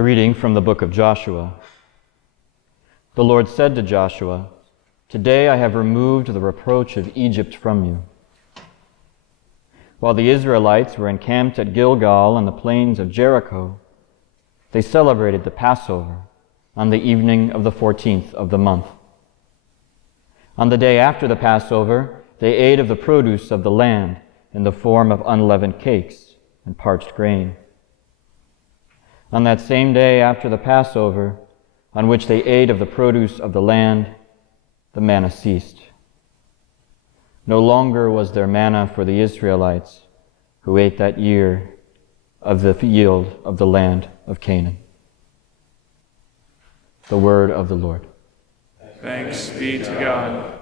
A reading from the book of Joshua. The Lord said to Joshua, "Today I have removed the reproach of Egypt from you." While the Israelites were encamped at Gilgal on the plains of Jericho, they celebrated the Passover on the evening of the 14th of the month. On the day after the Passover, they ate of the produce of the land in the form of unleavened cakes and parched grain. On that same day after the Passover, on which they ate of the produce of the land, the manna ceased. No longer was there manna for the Israelites who ate that year of the yield of the land of Canaan. The word of the Lord. Thanks be to God.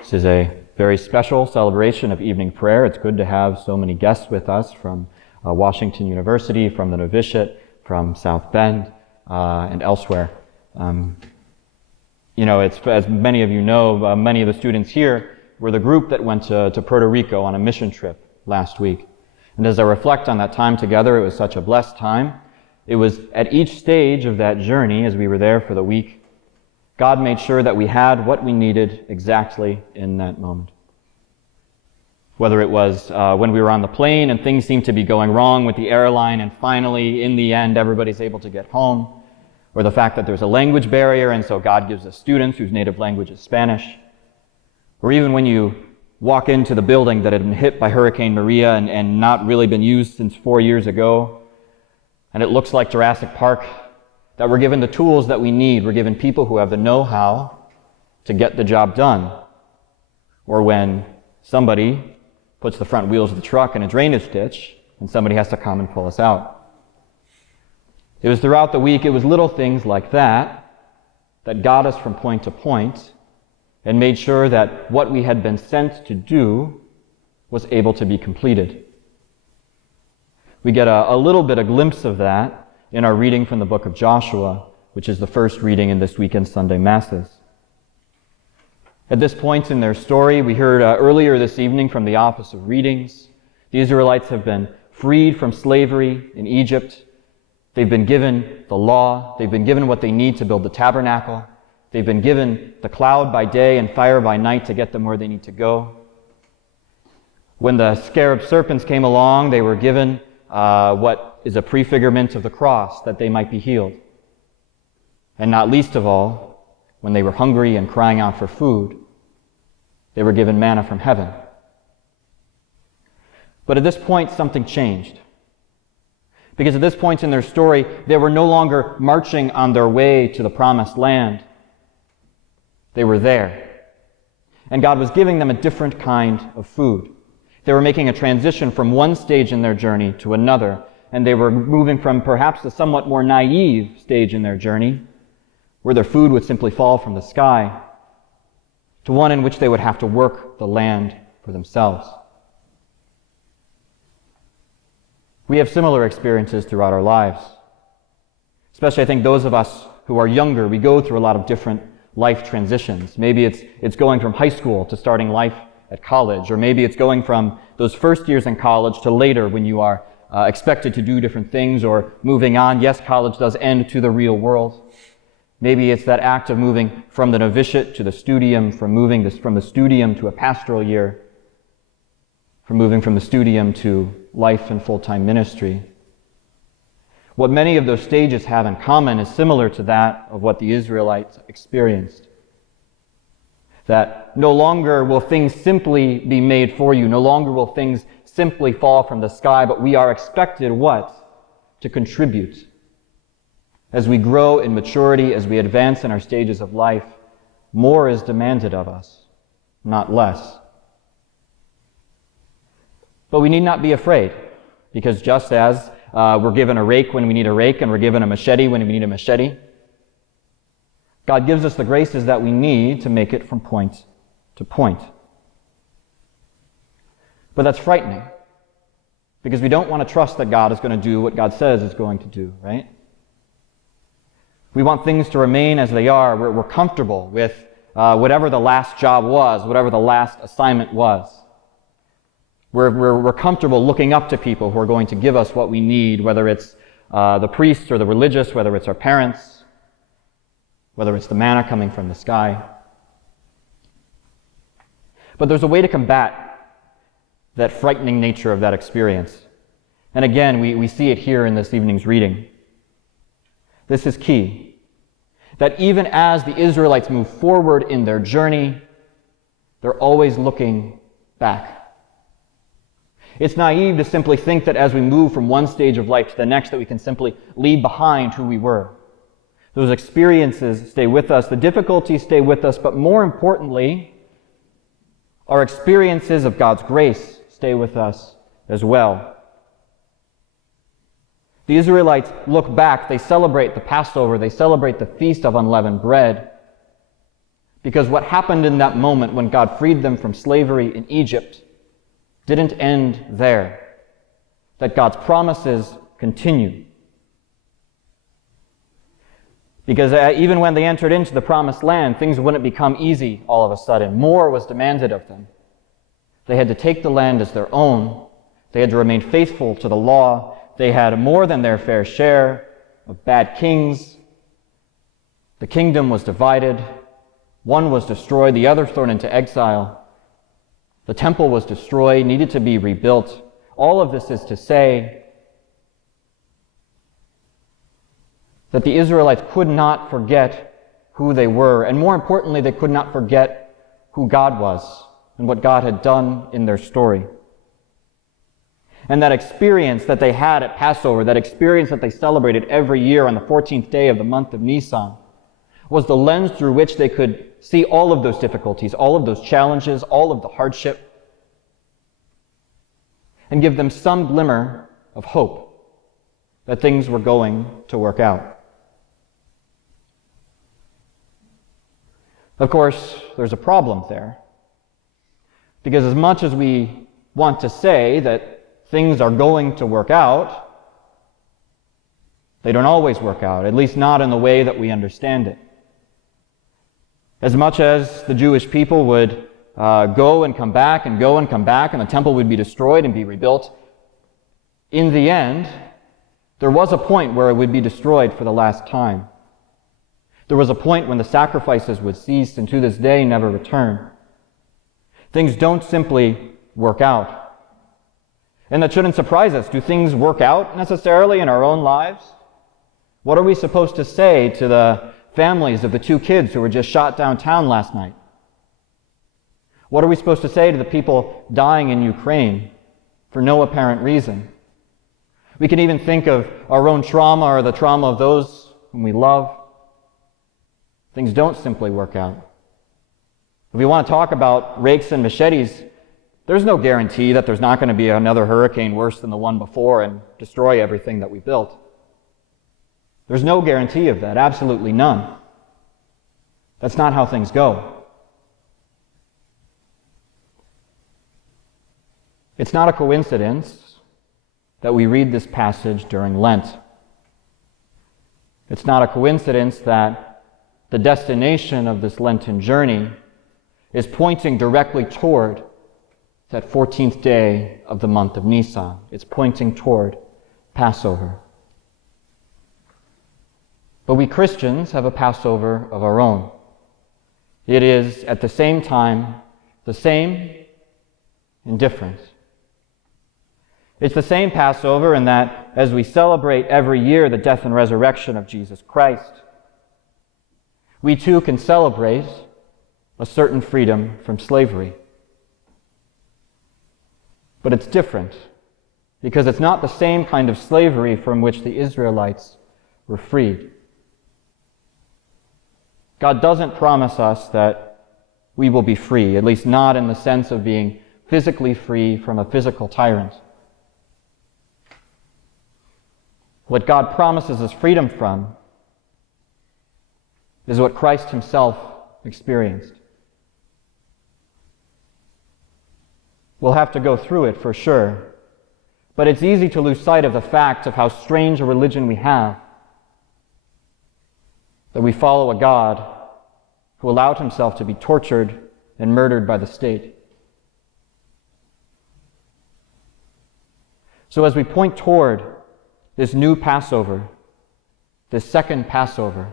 This is a very special celebration of evening prayer. It's good to have so many guests with us from Washington University, from the novitiate, from South Bend, and elsewhere. It's, as many of you know, many of the students here were the group that went to Puerto Rico on a mission trip last week. And as I reflect on that time together, it was such a blessed time. It was at each stage of that journey, as we were there for the week, God made sure that we had what we needed exactly in that moment. Whether it was when we were on the plane and things seemed to be going wrong with the airline and finally, in the end, everybody's able to get home, or the fact that there's a language barrier and so God gives us students whose native language is Spanish, or even when you walk into the building that had been hit by Hurricane Maria and not really been used since 4 years ago, and it looks like Jurassic Park, that we're given the tools that we need. We're given people who have the know-how to get the job done. Or when somebody puts the front wheels of the truck in a drainage ditch and somebody has to come and pull us out. It was throughout the week, it was little things like that got us from point to point and made sure that what we had been sent to do was able to be completed. We get a little bit, a glimpse of that in our reading from the book of Joshua, which is the first reading in this weekend's Sunday Masses. At this point in their story, we heard earlier this evening from the Office of Readings, the Israelites have been freed from slavery in Egypt. They've been given the law. They've been given what they need to build the tabernacle. They've been given the cloud by day and fire by night to get them where they need to go. When the scarab serpents came along, they were given what is a prefigurement of the cross, that they might be healed. And not least of all, when they were hungry and crying out for food, they were given manna from heaven. But at this point, something changed. Because at this point in their story, they were no longer marching on their way to the promised land. They were there. And God was giving them a different kind of food. They were making a transition from one stage in their journey to another, and they were moving from perhaps a somewhat more naive stage in their journey, where their food would simply fall from the sky, to one in which they would have to work the land for themselves. We have similar experiences throughout our lives. Especially, I think, those of us who are younger, we go through a lot of different life transitions. Maybe it's going from high school to starting life at college, or maybe it's going from those first years in college to later when you are expected to do different things, or moving on. Yes, college does end to the real world. Maybe it's that act of moving from the novitiate to the studium, from moving from the studium to a pastoral year, from moving from the studium to life and full-time ministry. What many of those stages have in common is similar to that of what the Israelites experienced. That no longer will things simply be made for you, no longer will things simply fall from the sky, but we are expected what? To contribute. As we grow in maturity, as we advance in our stages of life, more is demanded of us, not less. But we need not be afraid, because just as we're given a rake when we need a rake, and we're given a machete when we need a machete, God gives us the graces that we need to make it from point to point. But that's frightening, because we don't want to trust that God is going to do what God says is going to do, right? We want things to remain as they are. We're comfortable with whatever the last job was, whatever the last assignment was. We're comfortable looking up to people who are going to give us what we need, whether it's the priests or the religious, whether it's our parents, whether it's the manna coming from the sky. But there's a way to combat that frightening nature of that experience. And again, we see it here in this evening's reading. This is key. That even as the Israelites move forward in their journey, they're always looking back. It's naive to simply think that as we move from one stage of life to the next, that we can simply leave behind who we were. Those experiences stay with us, the difficulties stay with us, but more importantly, our experiences of God's grace stay with us as well. The Israelites look back, they celebrate the Passover, they celebrate the Feast of Unleavened Bread, because what happened in that moment when God freed them from slavery in Egypt didn't end there, that God's promises continue. Because even when they entered into the promised land, things wouldn't become easy all of a sudden. More was demanded of them. They had to take the land as their own. They had to remain faithful to the law. They had more than their fair share of bad kings. The kingdom was divided. One was destroyed, the other thrown into exile. The temple was destroyed, needed to be rebuilt. All of this is to say that the Israelites could not forget who they were, and more importantly, they could not forget who God was and what God had done in their story. And that experience that they had at Passover, that experience that they celebrated every year on the 14th day of the month of Nisan, was the lens through which they could see all of those difficulties, all of those challenges, all of the hardship, and give them some glimmer of hope that things were going to work out. Of course, there's a problem there, because as much as we want to say that things are going to work out, they don't always work out, at least not in the way that we understand it. As much as the Jewish people would go and come back, and the temple would be destroyed and be rebuilt, in the end, there was a point where it would be destroyed for the last time. There was a point when the sacrifices would cease and to this day never return. Things don't simply work out. And that shouldn't surprise us. Do things work out necessarily in our own lives? What are we supposed to say to the families of the 2 kids who were just shot downtown last night? What are we supposed to say to the people dying in Ukraine for no apparent reason? We can even think of our own trauma or the trauma of those whom we love. Things don't simply work out. If we want to talk about rakes and machetes, there's no guarantee that there's not going to be another hurricane worse than the one before and destroy everything that we built. There's no guarantee of that, absolutely none. That's not how things go. It's not a coincidence that we read this passage during Lent. It's not a coincidence that the destination of this Lenten journey is pointing directly toward that 14th day of the month of Nisan. It's pointing toward Passover. But we Christians have a Passover of our own. It is at the same time the same and different. It's the same Passover in that as we celebrate every year the death and resurrection of Jesus Christ, we too can celebrate a certain freedom from slavery. But it's different because it's not the same kind of slavery from which the Israelites were freed. God doesn't promise us that we will be free, at least not in the sense of being physically free from a physical tyrant. What God promises us freedom from is what Christ himself experienced. We'll have to go through it for sure, but it's easy to lose sight of the fact of how strange a religion we have, that we follow a God who allowed himself to be tortured and murdered by the state. So as we point toward this new Passover, this second Passover.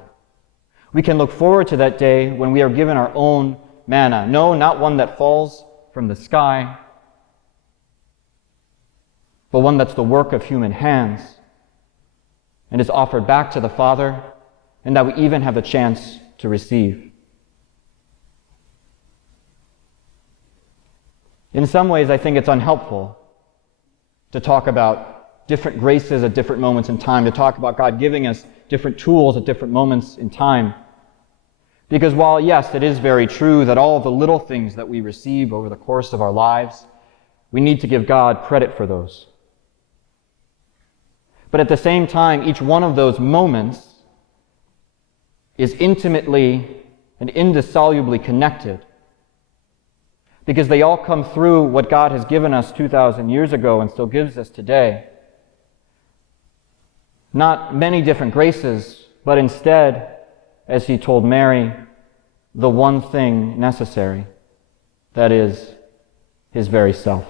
We can look forward to that day when we are given our own manna. No, not one that falls from the sky, but one that's the work of human hands and is offered back to the Father, and that we even have the chance to receive. In some ways, I think it's unhelpful to talk about different graces at different moments in time, to talk about God giving us different tools at different moments in time. Because while, yes, it is very true that all of the little things that we receive over the course of our lives, we need to give God credit for those. But at the same time, each one of those moments is intimately and indissolubly connected, because they all come through what God has given us 2,000 years ago and still gives us today. Not many different graces, but instead, as he told Mary, the one thing necessary, that is, his very self.